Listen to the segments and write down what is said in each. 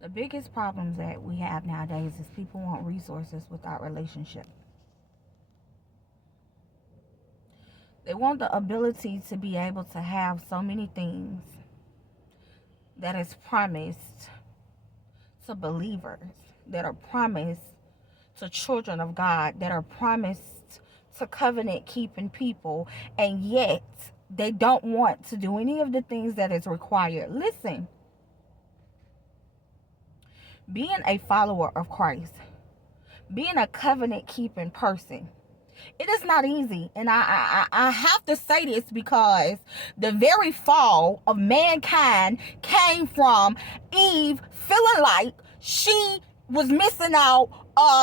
The biggest problems that we have nowadays is people want resources without relationship. They want the ability to be able to have so many things that is promised to believers, that are promised to children of God, that are promised to covenant keeping people, and yet they don't want to do any of the things that is required. Listen, being a follower of Christ, being a covenant keeping person, it is not easy. And I have to say this because the very fall of mankind came from Eve feeling like she was missing out.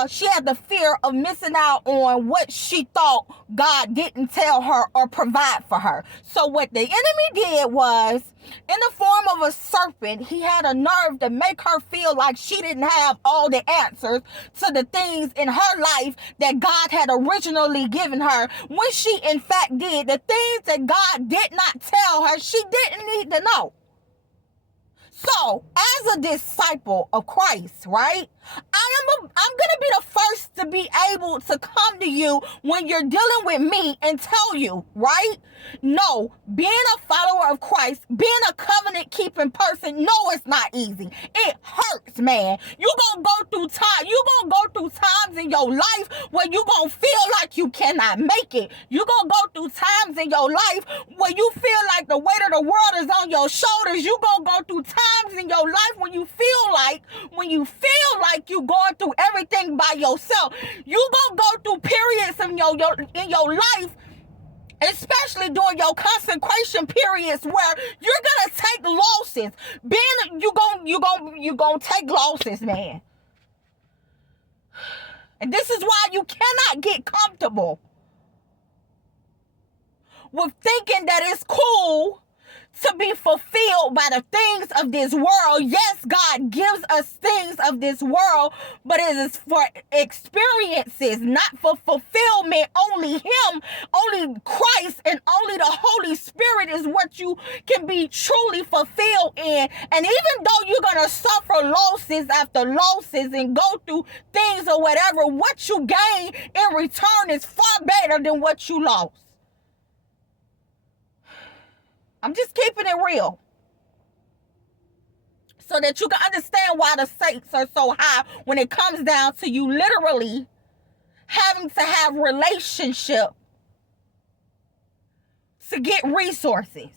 She had the fear of missing out on what she thought God didn't tell her or provide for her. So what the enemy did was, in the form of a serpent, he had a nerve to make her feel like she didn't have all the answers to the things in her life that God had originally given her, when she in fact did. The things that God did not tell her, she didn't need to know. So, as a disciple of Christ, right, I'm gonna be the first to be able to come to you when you're dealing with me and tell you, right? No, being a follower of Christ, being a covenant keeping person, no, it's not easy. It hurts, man. You gonna go through time. You gonna go through times in your life where you gonna feel like you cannot make it. You gonna go through times in your life where you feel like the weight of the world is on your shoulders. You gonna go through times in your life when you feel like you going through everything by yourself. You gonna go through periods in your life, especially during your consecration periods, where you're gonna take losses. You gonna take losses, man. And this is why you cannot get comfortable with thinking that it's cool to be fulfilled by the things of this world. Yes, God gives us things of this world, but it is for experiences, not for fulfillment. Only Him, only Christ, and only the Holy Spirit is what you can be truly fulfilled in. And even though you're going to suffer losses after losses and go through things or whatever, what you gain in return is far better than what you lost. I'm just keeping it real, so that you can understand why the stakes are so high when it comes down to you literally having to have relationship to get resources.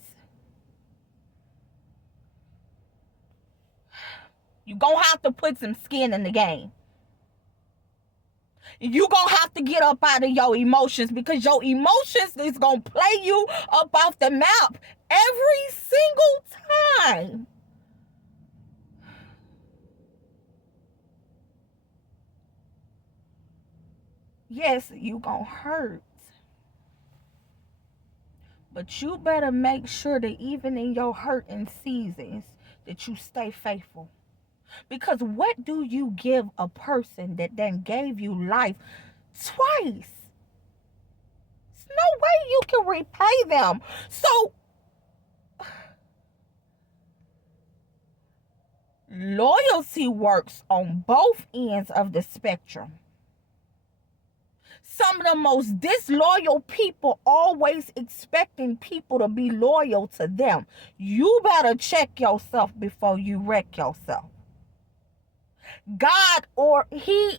You're going to have to put some skin in the game. You're going to have to get up out of your emotions, because your emotions is going to play you up off the map every single time. Yes, you going to hurt. But you better make sure that even in your hurting seasons that you stay faithful. Because what do you give a person that then gave you life twice? There's no way you can repay them. So, loyalty works on both ends of the spectrum. Some of the most disloyal people always expecting people to be loyal to them. You better check yourself before you wreck yourself. God, or he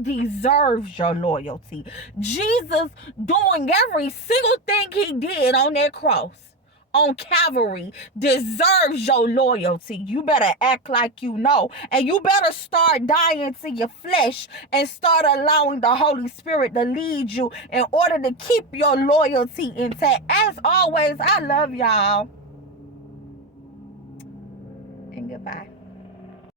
deserves your loyalty. Jesus, doing every single thing he did on that cross, on Calvary, deserves your loyalty. You better act like you know, and you better start dying to your flesh and start allowing the Holy Spirit to lead you in order to keep your loyalty intact. As always, I love y'all, and goodbye.